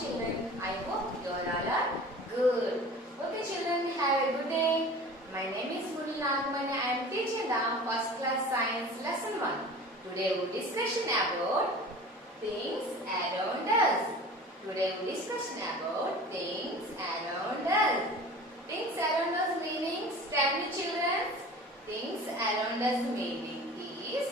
children. I hope you all are good. Okay children, have a good day. My name is Guru Nagmani. I am teaching the first class science lesson 1. Today we discussion about things around us. Today we discussion about things around us. Things around us meaning, tell me children. Things around us meaning is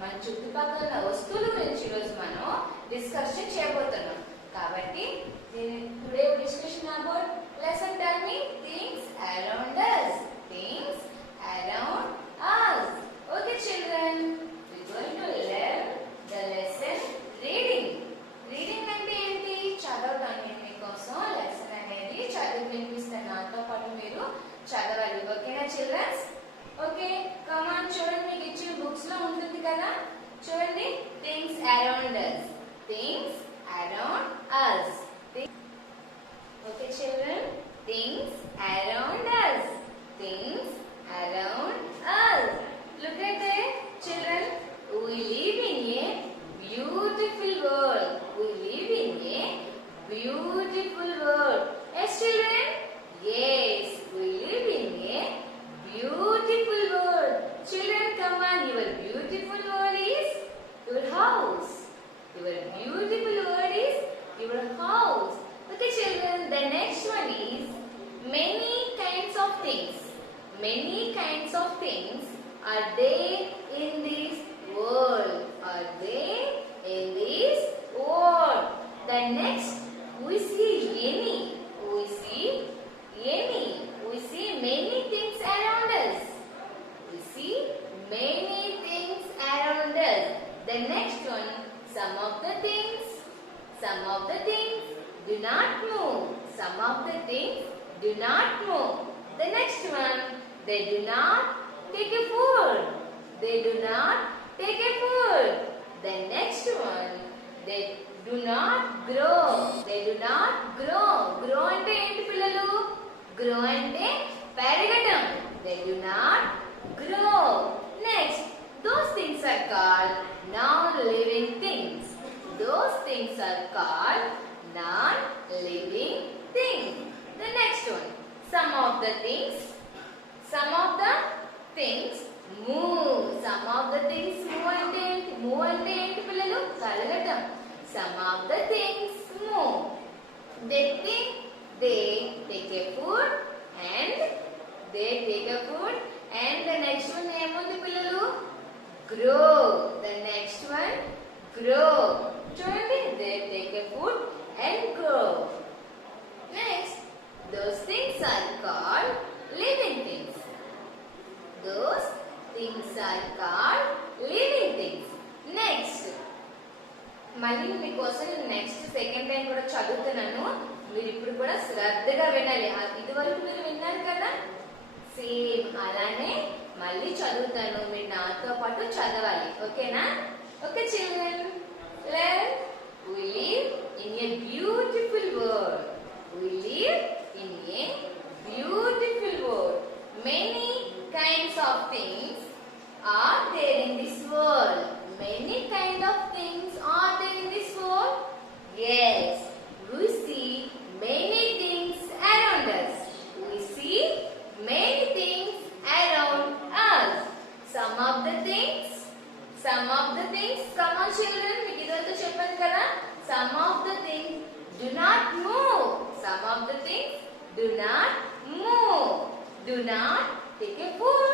మన చుట్టుపక్కల వస్తువుల గురించి ఈరోజు మనం discussion చేయబోతున్నాం. కాబట్టి today discussion about lesson tell me things around us. Things around us. Okay children, we going to learn the lesson reading. Reading అంటే ఏంటి? చదవడం. నేను మీకోసం లెసన్ అనేది చదివి వినిపిస్తాను. నాతో పాటు మీరు చదవాలి. ఓకేనా చిల్డ్రన్స్? Okay, come on. చూడండి, మీకు ఇచ్చిన బుక్స్ లో ఉంటుంది కదా, చూడండి. Things around us. Things around us. Okay children, things around us. Things around us. Look at it children. We live in a beautiful world. We live in a beautiful world. Yes children? Yes, we live in a beautiful world. Children, come on. Your beautiful world is your house. Your beautiful world is your house. Okay children, the next one is many kinds of things. Many kinds of things are there in this world. Are there in this world. The next we see any. We see any. We see many things around us. We see many things around us. The next one, some of the things do not move. Some of the things do not move. The next one, they do not take a food. They do not take a food. The next one, they do not grow. They do not grow. Grow ante enti pillalu? Grow ante పెరగడం. They do not grow. Next, those things are called non-living things. Those things are called non-living things. The next one, some of the things move. Some of the things move ante enti పిల్లలు? కదలటం. Some of the things move. They think they take a food and the next one ఏముంది పిల్లలు? Grow. The next one, grow. చూడండి, they take a food and grow. Next, those things are called living things. Those things are called living things. Next, మళ్ళీ మీకోసం next second time కూడా చదువుతున్నాను. మీరు ఇప్పుడు కూడా శ్రద్ధగా వినాలి. ఇదివరకు మీరు విన్నారు కదా, సేమ్ అలానే మళ్ళీ చదువుతాను. మీరు నాతో పాటు చదవాలి. ఓకేనా? Okay children, learn. We live in a beautiful world. We live in a beautiful world. Many kinds of things are there in this world. Many kind of things are there in this world. Yes, we see many things around us. We see many things around us. Some of the things. Come on children, మీకు ఇదంతా చెప్పాను కదా. Some of the things do not move. Some of the things do not move. Do not take a food.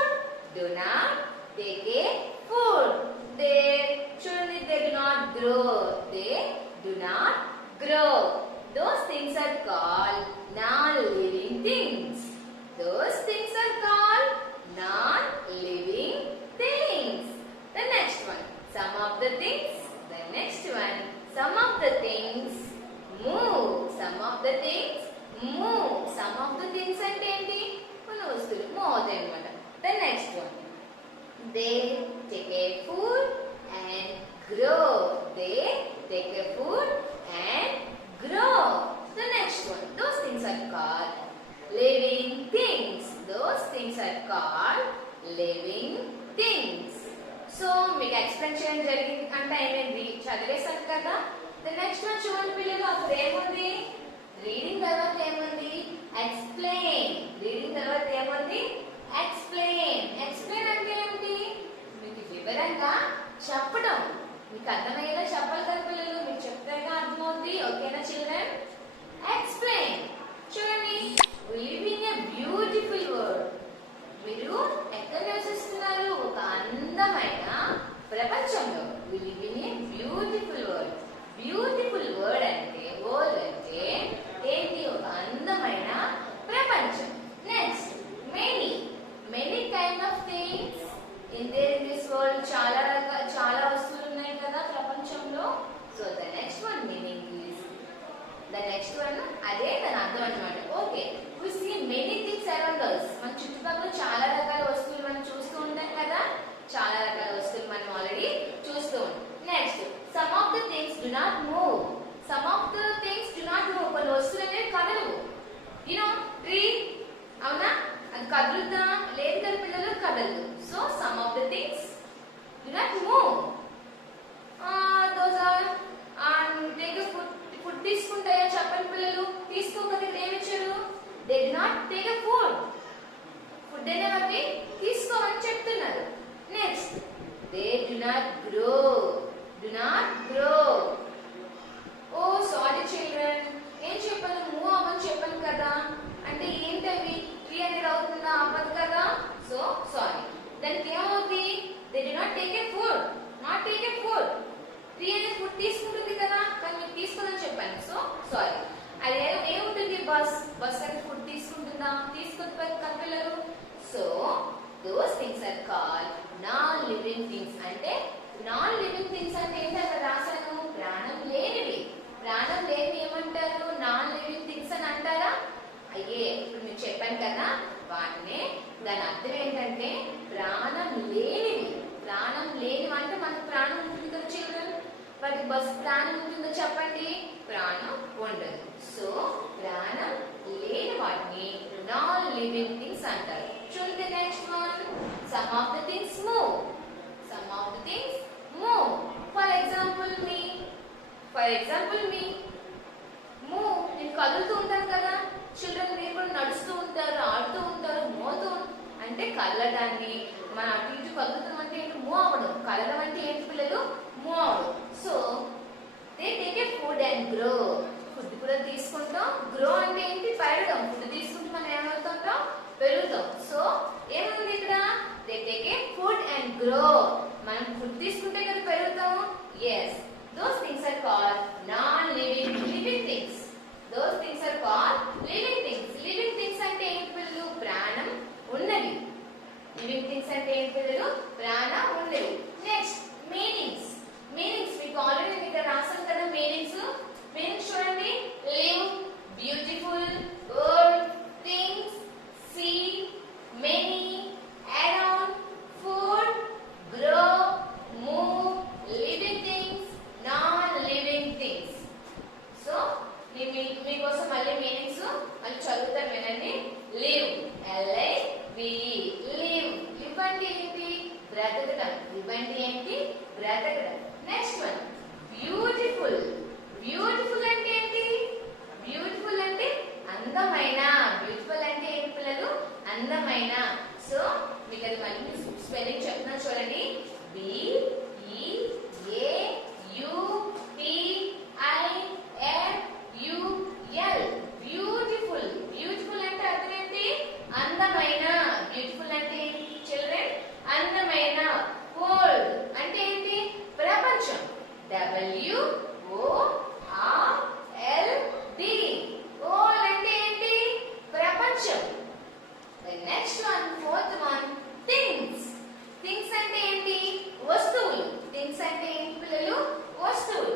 Do not take a food. They surely they do not grow. They do not grow. Those things are called non-living things. Those things are called non-living things. The next one, some of the things. The next one, some of the things move. Some of the things move. Some of the things అంటే ఏంటి? కొన్ని వస్తువులు move అన్నమాట. The next one, they take a food and grow. They take a food and grow. The next one, those things are called living things. Those things are called living things. So మీకు explain చేయడం జరిగింది అంటే ఏమైంది? చదివేశారు కదా. The next one చూడండి పిల్లలు, అప్పుడు ఏముంది? రీడింగ్ తర్వాత ఏముంది? ఎక్స్ప్లెయిన్. రీడింగ్ తర్వాత ఏముంది? ఎక్స్ప్లెయిన్. ఎక్స్ప్లెయిన్ అంటే ఏమిటి? మీకు వివరంగా చెప్పడం, మీకు అర్థమయ్యేలా చెప్పాలి కదా పిల్లలు, మీకు చెప్తేగా అర్థమవుతుంది. ఓకేనా చిల్డ్రన్? ఎక్స్ప్లెయిన్. చూడండి, live in a beautiful world. మీరు ఎక్కడ నివసిస్తున్నారు? ఒక అందమైన ప్రపంచంలో. We live in a beautiful world. Beautiful world అంటే ఏంటి? ఒక అందమైన ప్రపంచం. Next, many. Many kind of things in this world. చాలా వస్తువులు ఉన్నాయి కదా ప్రపంచంలో. So the next one meaning is, the next one అదే దాని అర్థం అన్నమాట. Okay, we see many things around us. మన చుట్టుపక్కల చాలా రకాల వస్తువులు మనం చూస్తూ ఉంటాం కదా. చాలా రకాల వస్తువులు మనం ఆల్రెడీ చూస్తూ ఉంటాం. Next, some of the things do not move. Some of the things do not move. కొన్ని వస్తువులు అనేవి కదలవు. యూనో ట్రీ, అవునా? అది కదులుతా లేదు కదా పిల్లలు, కదలదు. So some of the things do not move. Those are take a food తీసుకుంటాయా చెప్పండి పిల్లలు? తీసుకోకపోతే ఏమి ఇచ్చారు? They do not take a food. Food అయినా అవి తీసుకోమని చెప్తున్నారు. Next, they do not grow. Do not grow. Oh sorry children, ఏం చెప్పాను? మూవ్ అవ్వని చెప్పాను కదా. అంటే ఏంటవి? ట్రీ అనేది అవుతుందా? అవ్వదు కదా. So sorry. దానికి ఏమవుతుంది? They do not take a food. Not take a food. Tree అనేది ఫుడ్ తీసుకుంటుంది కదా, కానీ మీరు తీసుకోదని చెప్పాను. So sorry. అది ఏముంటుంది? బస్ అనేది ఫుడ్ తీసుకుంటుందా? తీసుకుంటుంది కదా పిల్లలు. So those things are called non living things. అంటే నాన్ లివింగ్ థింగ్స్ అంటే ఏంటంటే రాశాను, ప్రాణం లేనివి. ప్రాణం లేనివి ఏమంటారు? నాన్ లివింగ్ థింగ్స్ అని అంటారా? అయ్యే, ఇప్పుడు మీకు చెప్పాను కదా వాటినే. దాని అర్థం ఏంటంటే ప్రాణం లేనివి. ప్రాణం లేనివి అంటే మనకు ప్రాణం ఉంటుంది కదా చిల్డ్రన్. వాటికి ప్రాణం ఉంటుందో చెప్పండి? ప్రాణం ఉండదు. సో ప్రాణం లేని వాటిని నాన్ లివింగ్ థింగ్స్ అంటారు. చూడండి next one, some of the things move. Some of the things move. For example me. Move. నేను కదులుతూ ఉంటాను కదా చిల్డ్రన్, మీరు కూడా నడుస్తూ ఉంటారు, ఆడుతూ ఉంటారు, మోతూ అంటే కదలడాన్ని. మన అటు ఇటు కదులుతాం అంటే ఏంటి? మూవ్ అవ్వడం. కదలడం అంటే ఏంటి పిల్లలు? మూవ్ అవ్వడం. So they take a food and grow. Food కూడా తీసుకుంటాం. గ్రో అంటే ఏంటి? పెరగడం. ఫుడ్ తీసుకుంటే మనం ఏమవుతుంటాం? పెరుగుతాం. సో ఏముంది ఇక్కడ? They take a food and grow. మనం ఫుడ్ తీసుకుంటే కదా పెరుగుతాం. Yes, those things are called non-living things. Those things are called living things. Living things అంటే ఏంటి పిల్లలు? ప్రాణం ఉన్నవి. లివింగ్ థింగ్స్ అంటే ఏంటి పిల్లలు? ప్రాణం ఉన్నవి. Next, meanings. మీనింగ్స్ మీకు ఆల్రెడీ ఇక్కడ రాసాను కదా మీనింగ్స్. మీనింగ్స్ చూడండి, live, beautiful, old, things, see, many, around, food, grow, move, living things, non living things. So మీకోసం మళ్ళీ మీనింగ్స్ మళ్ళీ చదువుతాను వినండి. Live, LIVE, live. లివ్ అంటే ఏంటి? బ్రతకడం. లివ్ అంటే ఏంటి? బ్రతకడం. Next one, beautiful. బ్యూటిఫుల్ అంటే ఏంటి? బ్యూటిఫుల్ అంటే అందమైన. బ్యూటిఫుల్ అంటే ఏంటి పిల్లలు? అందమైన. సో మీకు అది మళ్ళీ స్పెల్లింగ్ చెప్తున్నా చూడండి. BEAUTIFUL. బ్యూటిఫుల్. బ్యూటిఫుల్ అంటే అర్థం ఏంటి? అందమైన. బ్యూటిఫుల్ అంటే ఏంటి చిల్డ్రన్? అందమైన. వరల్డ్ అంటే ఏంటి? ప్రపంచం. WORLD. వరల్డ్ అంటే ఏంటి? ప్రపంచం. Next one, fourth one, things. Things అంటే ఏంటి? వస్తువులు. థింగ్స్ అంటే ఏంటి పిల్లలు? వస్తువులు.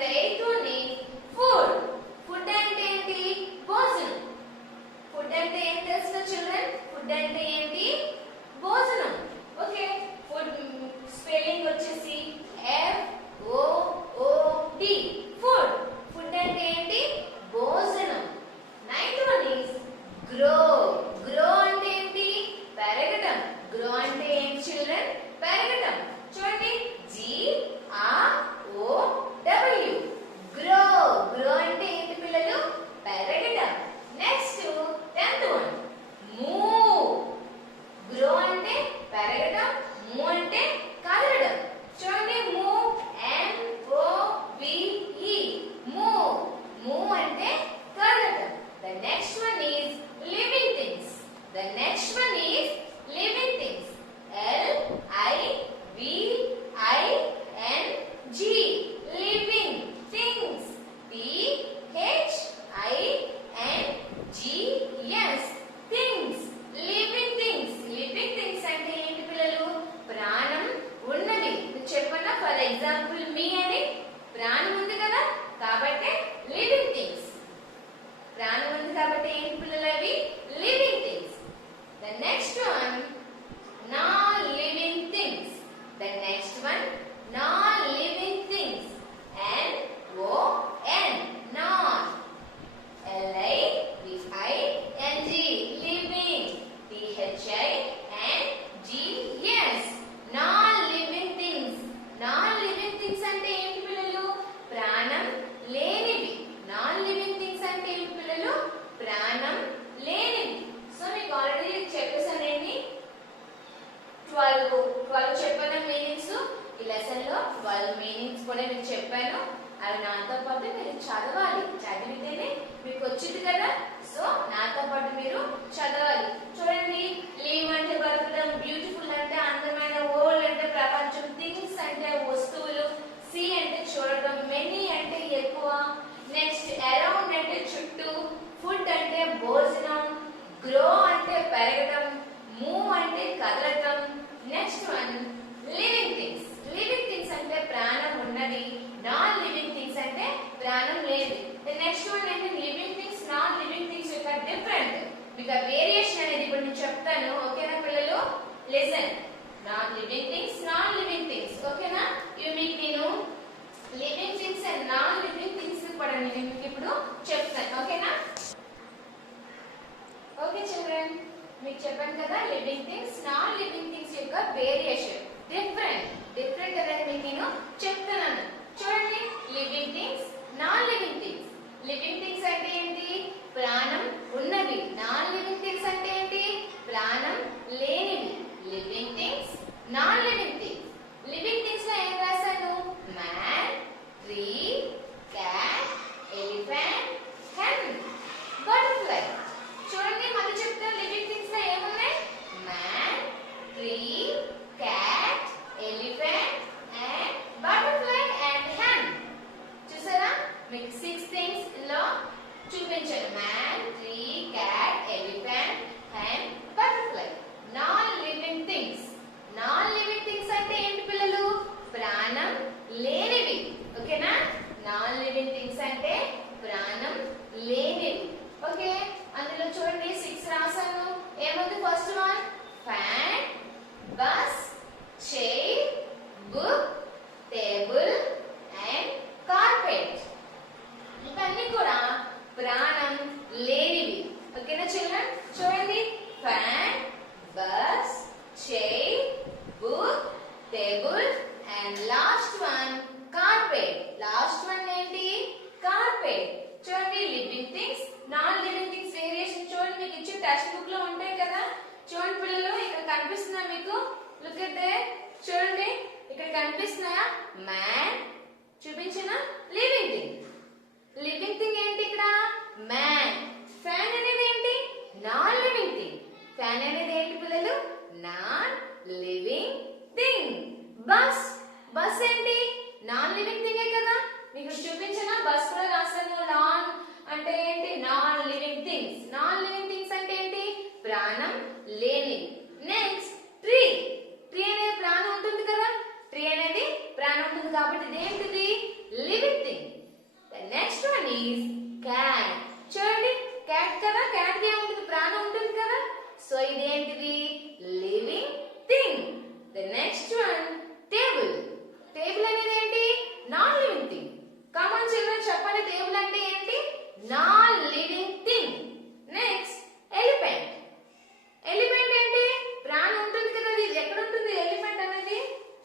the eighth one is food. Food అంటే ఏంటి? భోజనం. ఫుడ్ అంటే ఏం తెలుసు చిల్డ్రన్? ఫుడ్ అంటే ఏంటి? భోజనం. ఓకే, ఫుడ్ స్పెల్లింగ్ వచ్చేసి FOOD, ఫుడ్. ఫుడ్ అంటే ఏంటి? భోజనం. Ninth one is grow. Grow అంటే ఏంటి? పెరగడం. గ్రో అంటే ఏంటి చిల్డ్రన్? పెరగడం. చూడండి, GROW, గ్రో. గ్రో అంటే ఏంటి పిల్లలు? పెరగడం. Next 10th one move. Grow అంటే పెరగడం, మూవ్ అంటే కదలడం. చూడండి, మూవ్ MOVE, మూవ్. మూవ్ అంటే కదలడం. The next one is living things. The next one is living things. LIVING, living things. THINGS, things. Living things. Living things అంటే ఏంటి పిల్లలు? ప్రాణం ఉన్నవి. చెప్పన్నా ఫర్ ఎగ్జాంపుల్ మీ అని ప్రాణం ఉంది కదా, కాబట్టి లివింగ్ థింగ్స్. ప్రాణం ఉంది కాబట్టి ఏంటి పిల్లలు అవి? Living things. The next one non living things. The next one non living things. NON, non. LIVING, living. THINGS, non living things. Non living things అంటే ఏంటి పిల్లలు? ప్రాణం లేనివి. నాన్ లివింగ్ థింగ్స్ అంటే ఏంటి పిల్లలు? ప్రాణం లేనివి. సో మీకు ఆల్రెడీ చెప్పేసానండి, 12 చెప్పాను మీనింగ్స్. ఈ లెసన్ లో 12 మీనింగ్స్ కూడా మీకు చెప్పాను. అవి నాతో పాటు మీరు చదవాలి. చదివితేనే మీకు వచ్చింది కదా. సో నాతో పాటు మీరు చదవాలి. చూడండి, లీవ్ అంటే బతకడం, బ్యూటిఫుల్ అంటే అందమైన, వరల్డ్ అంటే ప్రపంచం, థింగ్స్ అంటే వస్తువులు, సీ అంటే చూడటం, మెనీ అంటే ఎక్కువ, నెక్స్ట్ అరౌండ్ అంటే చుట్టూ, ఫుడ్ అంటే భోజనం, గ్రో అంటే పెరగడం, మూవ్ అంటే కదలటం. Next one living things. Living things అంటే ప్రాణం ఉన్నది. నాన్ లివింగ్ థింగ్స్ అంటే ప్రాణం లేదు. నెక్స్ట్ వన్ అంటే living things, non living things యొక్క డిఫరెంట్. మీకు వేరియేషన్ అనేది ఇప్పుడు నేను చెప్తాను. ఓకేనా పిల్లలు? Listen. Non living things, non living things. ఓకేనా? ఇవి మీకు నేను living things and non living things కూడా నేను మీకు ఇప్పుడు చెప్తాను. ఓకేనా? ఓకే చిల్డ్రన్, మీకు చెప్పాను కదా living things, non living things యొక్క వేరియేషన్, డిఫరెంట్ అనేది మీకు నేను చెప్తున్నాను. చూడండి, living things, non living things. Living things అంటే ఏంటి? ప్రాణం ఉన్నవి. నాన్ లివింగ్ థింగ్స్ అంటే ఏంటి? ప్రాణం లేనివి. Living things, non living things. Living things లో ఏం రాశాను? Man, tree, cat, elephant, hen, butterfly. చూడండి, మళ్ళీ చెప్తాను. లివింగ్ థింగ్స్ లో ఏమున్నాయి? Man, tree, cat, elephant and butterfly and hen. చూసారా? మీకు 6 థింగ్స్ లో చూపించాను. Man, tree, cat, elephant, hen, butterfly. Non living things. Non living things అంటే ఏంటి పిల్లలు? ప్రాణం లేనివి. ఓకేనా? నాన్ లివింగ్ థింగ్స్ అంటే ప్రాణం లేనివి. ఓకే, అందులో చూడండి 6 రాసాను. ఏముంది? First one fan, bus, chair, book, table and carpet. ఇవన్నీ కూడా ప్రాణం లేనివి. ఓకేనా చిల్డ్రన్? చూడండి, fan, bus, chair, book, table and last one carpet. Last one ఏంటి? కార్పెట్. చూడండి, living things, non living things variation చూడండి. మీకు ఇచ్చే టెక్స్ట్ బుక్ లో ఉంటాయి కదా. చూడండి పిల్లలు, ఇక్కడ కనిపిస్తుందా మీకు? Look at there. చూడండి, ఇక్కడ కనిపిస్తున్నాయా? మ్యాన్ చూపించిన లివింగ్ థింగ్. లివింగ్ థింగ్ ఏంటి ఇక్కడ? మ్యాన్. ఫ్యాన్ అనేది ఏంటి? Non living thing. ఫ్యాన్ అనేది ఏంటి పిల్లలు? Non living thing. Bus, bus ఏంటి? నాన్ లివింగ్ థింగే కదా. మీకు చూపించిన బస్ కూడా రాసాను. నాన్ అంటే ఏంటి? Non living things. Non living things అంటే ఏంటి? ప్రాణం లేని. Next tree. ట్రీ అనేది ప్రాణం ఉంటుంది కదా. ట్రీ అనేది ప్రాణం ఉంటుంది కాబట్టి ఈజ్ క్యాట్. చూడండి క్యాట్ కదా, క్యాట్ కి ఏముంటుంది, ప్రాణం ఉంటుంది కదా. సో ఇదేంటిది, living thing. The next one table. Table అనేది ఏంటి, non living thing. Common children చెప్పండి, టేబుల్ అంటే ఏంటి, non living thing. Next elephant. Elephant ఏంటి, ప్రాణం ఉంటుంది కదా. ఇది ఎక్కడ ఉంటుంది ఎలిఫెంట్ అనేది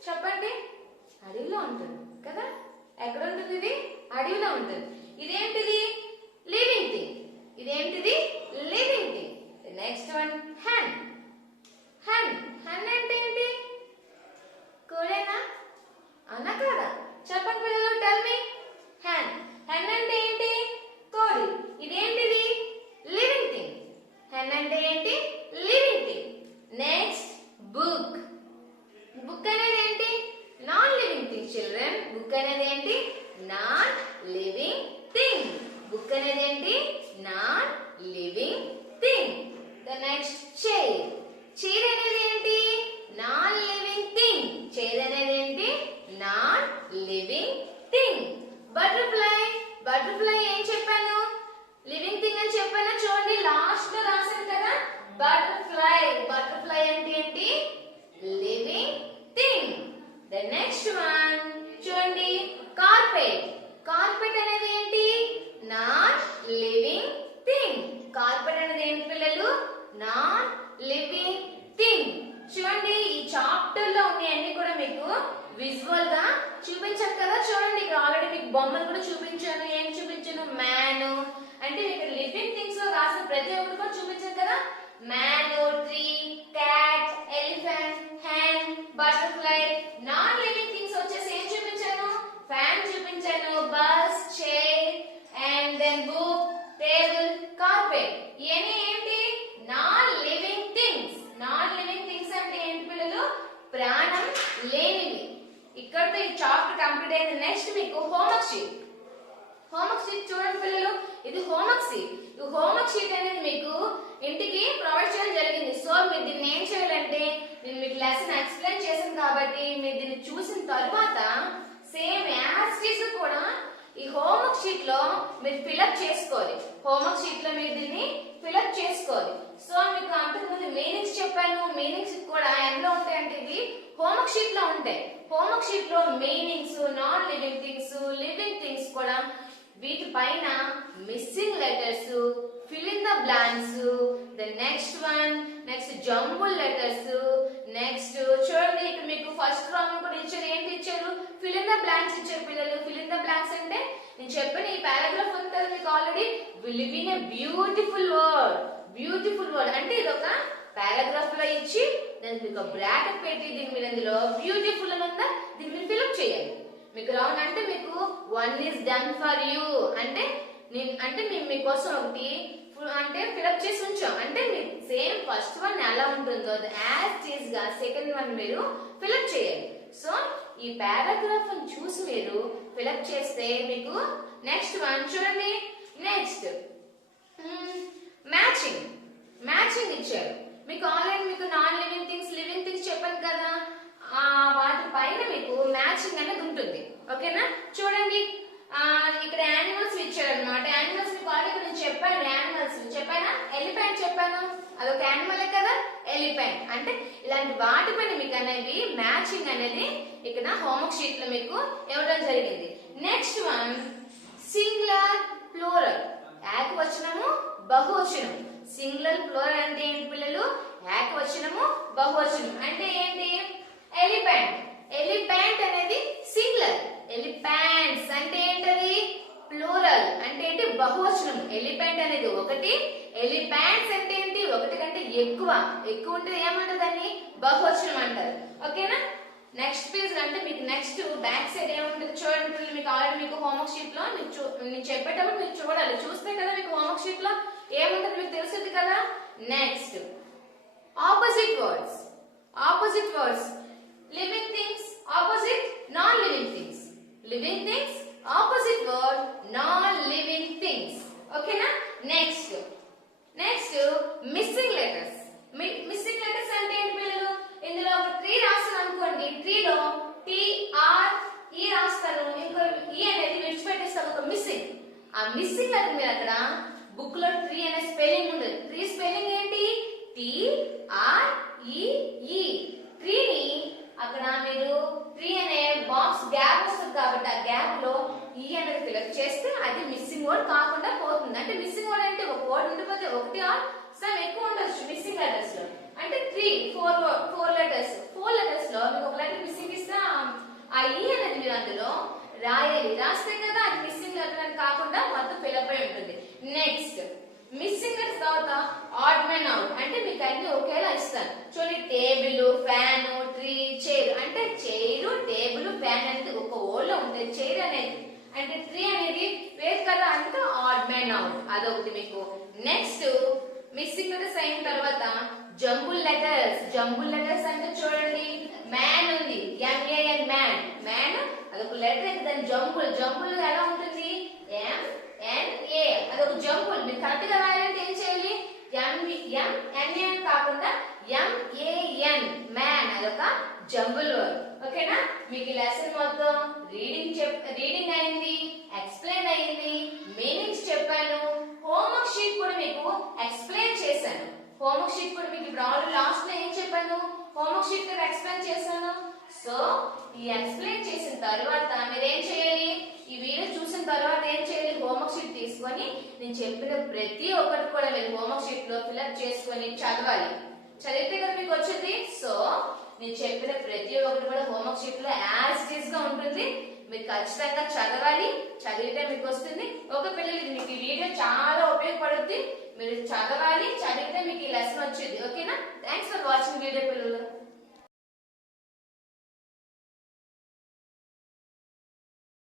చెప్పండి, అడవిలో ఉంటుంది కదా. ఎక్కడ ఉంటుంది ఇది, అడవిలో ఉంటుంది. ఇదేంటిది, లివింగ్ థింగ్. ఇదేంటిది, living thing. Next one hen. Hen. Hen అంటే ఏంటి, కోడేనా, అవునా కదా, చెప్పండి పిల్లలు, టెల్ మీ. హెన్. హెన్ అంటే ఏంటి, కోడి. ఇదేంటిది, లివింగ్ థింగ్. హెన్ అంటే ఏంటి, living thing. Next book. Book అనేది ఏంటి, non living thing children. Book అనేది ఏంటి, నాన్ లివింగ్ థింగ్. బుక్ అనేది ఏంటి, non living thing. The next chair. Chair అనేది ఏంటి, నాన్ లివింగ్ థింగ్. చైర్ అనేది ఏంటి, non living thing. Butterfly. Butterfly ఏం చెప్పాను, లివింగ్ థింగ్ అని చెప్పాను. చూడండి లాస్ట్ లో రాశాను కదా, బటర్ఫ్లై. బటర్ఫ్లై అంటే ఏంటి, living thing. The next one చూడండి కార్పెట్. కార్పెట్ అనేది ఏంటి, నాన్ లివింగ్ థింగ్. కార్పెట్ అనేది ఏంటి పిల్లలు, నాన్ లివింగ్ థింగ్. చూడండి ఈ చాప్టర్ లో ఉన్నాయన్నీ కూడా మీకు విజువల్ గా చూపించాను కదా. చూడండి ఇక్కడ ఆల్రెడీ మీకు బొమ్మలు కూడా చూపించాను. ఏం చూపించాను, మ్యాన్ అంటే ఇక్కడ లివింగ్ థింగ్స్ లో రాసిన ప్రతి ఒక్కటి కూడా చూపించాను కదా. Man, tree, cat, elephant, hen, butterfly. Non living things వచ్చేసి ఏం చూపించాను, ఫ్యాన్ చూపించాను, bus, chair and then book, table, carpet. ఇవన్నీ ఏంటి, non living things. Non living things అంటే ఏంటి పిల్లలు, ప్రాణం లేనివి. ఇక్కడతో ఈ చాప్టర్ కంప్లీట్ అయింది. నెక్స్ట్ మీకు హోంవర్క్ షీట్. హోంవర్క్ షీట్ చూడండి పిల్లలు, ఇది హోంవర్క్ షీట్. ఈ హోంవర్క్ షీట్ అనేది మీకు ఇంటికి ప్రొవైడ్ చేయడం జరిగింది. సో మీరు దీన్ని ఏం చేయాలంటే, నేను మీకు లెసన్ ఎక్స్ప్లెయిన్ చేశాను కాబట్టి మీరు దీన్ని చూసిన తర్వాత సేమ్ యాజ్ ఇట్ ఈజ్ కూడా ఈ హోంవర్క్ షీట్ లో మీరు ఫిల్అప్ చేసుకోవాలి. హోంవర్క్ షీట్ లో మీరు దీన్ని ఫిల్అప్ చేసుకోవాలి. సో మీకు అంతకుముందు మీనింగ్స్ చెప్పాను. మీనింగ్స్ కూడా ఎందులో ఉంటాయంటే ఇవి హోంవర్క్ షీట్ లో ఉంటాయి. హోంవర్క్ షీట్ లో meanings, non living things, living things కూడా వీటి పైన missing letters, fill in the blanks, the next one, next jumble letters, next చూడండి ఇక్కడ మీకు ఫస్ట్ ప్రాబ్లం కూడా ఇచ్చారు. ఏంటి ఇచ్చారు, fill in the blanks ఇచ్చారు పిల్లలు. fill in the blanks అంటే నేను చెప్పిన ఈ పారాగ్రాఫ్ ఉంది కదా మీకు already, we live in a beautiful world. Beautiful word అంటే ఇది ఒక పారాగ్రాఫ్ లో ఇచ్చి నేను మీకు బ్రాకెట్ పెట్టి దీని మీద ఇందులో బ్యూటిఫుల్ అని ఉందా దీన్ని మీరు ఫిల్అప్ చేయాలి. మీకు రౌండ్ అంటే మీకు 1 is done for you అంటే మేము మీకోసం ఒకటి అంటే ఫిల్అప్ చేసి ఉంచాం. అంటే మీరు సేమ్ ఫస్ట్ వన్ ఎలా ఉంటుందో యాజ్ ఈజ్ గా సెకండ్ వన్ మీరు ఫిల్అప్ చేయాలి. సో ఈ పారాగ్రాఫ్ చూసి మీరు ఫిల్అప్ చేస్తే మీకు నెక్స్ట్ వన్ చూడండి. నెక్స్ట్ మ్యాచింగ్ ఇచ్చారు మీకు ఆల్రెడీ. మీకు non living things, living things చెప్పాను కదా, వాటి పైన మీకు మ్యాచింగ్ అనేది ఉంటుంది. ఓకేనా, చూడండి ఇక్కడ యానిమల్స్ ఇచ్చారు అనమాట. యానిమల్స్ మీకు ఆల్రెడీ నేను చెప్పాను. యానిమల్స్ చెప్పానా, ఎలిఫెంట్ చెప్పాను, అదొక యానిమలే కదా ఎలిఫెంట్. అంటే ఇలాంటి వాటి పైన మీకు అనేది మ్యాచింగ్ అనేది ఇక్కడ హోంవర్క్ షీట్ లో మీకు ఇవ్వడం జరిగింది. Next one singular plural. ఏకవచనము బహువచనం. సింగులర్ ప్లూరల్ అంటే ఏంటి పిల్లలు, ఏకవచనము బహువచనం. అంటే ఏంటి, ఎలిఫెంట్. ఎలిఫెంట్ అనేది సింగులర్. ఎలిఫెంట్స్ అంటే ఏంటది ప్లూరల్. అంటే ఏంటి బహువచనం. ఎలిఫెంట్ అనేది ఒకటి, ఎలిఫెంట్స్ అంటే ఏంటి ఒకటి కంటే ఎక్కువ ఉంటే ఏమంటారు దాన్ని బహువచనం అంటారు. ఓకేనా, నెక్స్ట్ పేజ్ అంటే మీకు నెక్స్ట్ బ్యాక్ సైడ్ ఏముంటుంది చూడండి. మీకు ఆల్రెడీ మీకు హోంవర్క్ షీట్ లో నేను చెప్పేటప్పుడు మీరు చూడాలి. చూస్తే కదా మీకు హోంవర్క్ షీట్ లో ఏముంటుంది మీకు తెలుస్తుంది కదా. Next opposite words. Opposite words living things opposite non living things. Living things opposite word non living things. ఓకేనా, next missing letters. Missing letters అంటే ఏంటి పిల్లలు, ఇందులో ఒక 3 రాస్తాను అనుకోండి. 3 లో టి ఆర్ ఈ రాస్తాను, ఇంకో ఈ అనేది విడిచిపెట్టేస్తాను, ఒక మిస్సింగ్. ఆ మిస్సింగ్ లెటర్ మీరు అక్కడ బుక్ లో ట్రీ అనే స్పెల్లింగ్ ఉండదు. ట్రీ స్పెల్లింగ్ ఏంటి? TREE. ట్రీని అక్కడ మీరు ట్రీ అనే బాక్స్ గ్యాప్ వస్తుంది కాబట్టి ఆ గ్యాప్ లో ఈ అనేది ఫిలప్ చేస్తే అది మిస్సింగ్ వర్డ్ కాకుండా పోతుంది. అంటే మిస్సింగ్ వర్డ్ అంటే ఒక వర్డ్ ఉండిపోతే ఒకటి ఆర్ సమ్ ఎక్కువ ఉండొచ్చు మిస్సింగ్ లెటర్స్ లో. అంటే 4 లెటర్స్ లో మీకు ఒక లెటర్ మిస్సింగ్ ఇస్తే ఆ ఈ అనేది మీరు అందులో రాయాలి. రాస్తే కదా అది మిస్సింగ్ లెటర్ అని కాకుండా మొత్తం ఫిలప్ అయి ఉంటుంది. నెక్స్ట్ మిస్సింగ్ లెటర్స్ తర్వాత ఆడ్ మెన్ అవుట్. అంటే మీకు అన్ని ఒకేలా ఇస్తాను. చూడండి, టేబుల్, ఫ్యాన్, ట్రీ, చైర్. అంటే చైర్, టేబుల్, ఫ్యాన్ అనేది ఒక ఓల్డ్ లో ఉంటుంది. చైర్ అనేది అంటే ట్రీ అనేది వేరు కదా, అంటే ఆడ్ మెన్ అవుట్. అదొకటి మీకు. నెక్స్ట్ మిస్సింగ్ లెటర్స్ అయిన తర్వాత జంబుల్ లెటర్స్. జంబుల్ లెటర్స్ అంటే చూడండి, మ్యాన్ ఉంది, MAN మ్యాన్. మ్యాన్ అదొక లెటర్ అయితే దాని జంబుల్ ఎలా ఉంటుంది? MNA. అదొక జంబుల్. మీరు కరెక్ట్ గా రాయాలంటే ఏం చేయాలి? MNA కాకుండా MAN మ్యాన్. అదొక జంబుల్ వర్డ్. ఓకేనా? మీకు ఈ లెసన్ మొత్తం రీడింగ్ అయింది, ఎక్స్ప్లెయిన్ అయింది, మీనింగ్స్ చెప్పాను, హోంవర్క్ షీట్ కూడా మీకు ఎక్స్ప్లెయిన్ చేశాను. హోంవర్క్ షీట్ కూడా మీకు ఇప్పుడు ఆల్రెడీ లాస్ట్ లో ఏం చెప్పాను? హోంవర్క్ షీట్ కూడా ఎక్స్ప్లెయిన్ చేశాను. సో ఈ ఎక్స్ప్లెయిన్ చేసిన తర్వాత మీరు ఏం చేయాలి? ఈ వీడియో చూసిన తర్వాత ఏం చేయాలి? హోంవర్క్ షీట్ తీసుకొని నేను చెప్పిన ప్రతి ఒక్కటి కూడా మీరు హోంవర్క్ షీట్ లో ఫిల్అప్ చేసుకొని చదవాలి. చదివితే కదా మీకు వచ్చింది. సో నేను చెప్పిన ప్రతి ఒక్కటి కూడా హోంవర్క్ షీట్ లో యాజ్ ఇట్ ఈస్ గా ఉంటుంది. మీరు ఖచ్చితంగా చదవాలి. చదివితే మీకు వస్తుంది. ఒక పిల్లలకి మీకు ఈ వీడియో చాలా ఉపయోగపడుతుంది. మీరు చదవాలి, చదివితే మీకు ఈ లెసన్ వచ్చింది. ఓకే.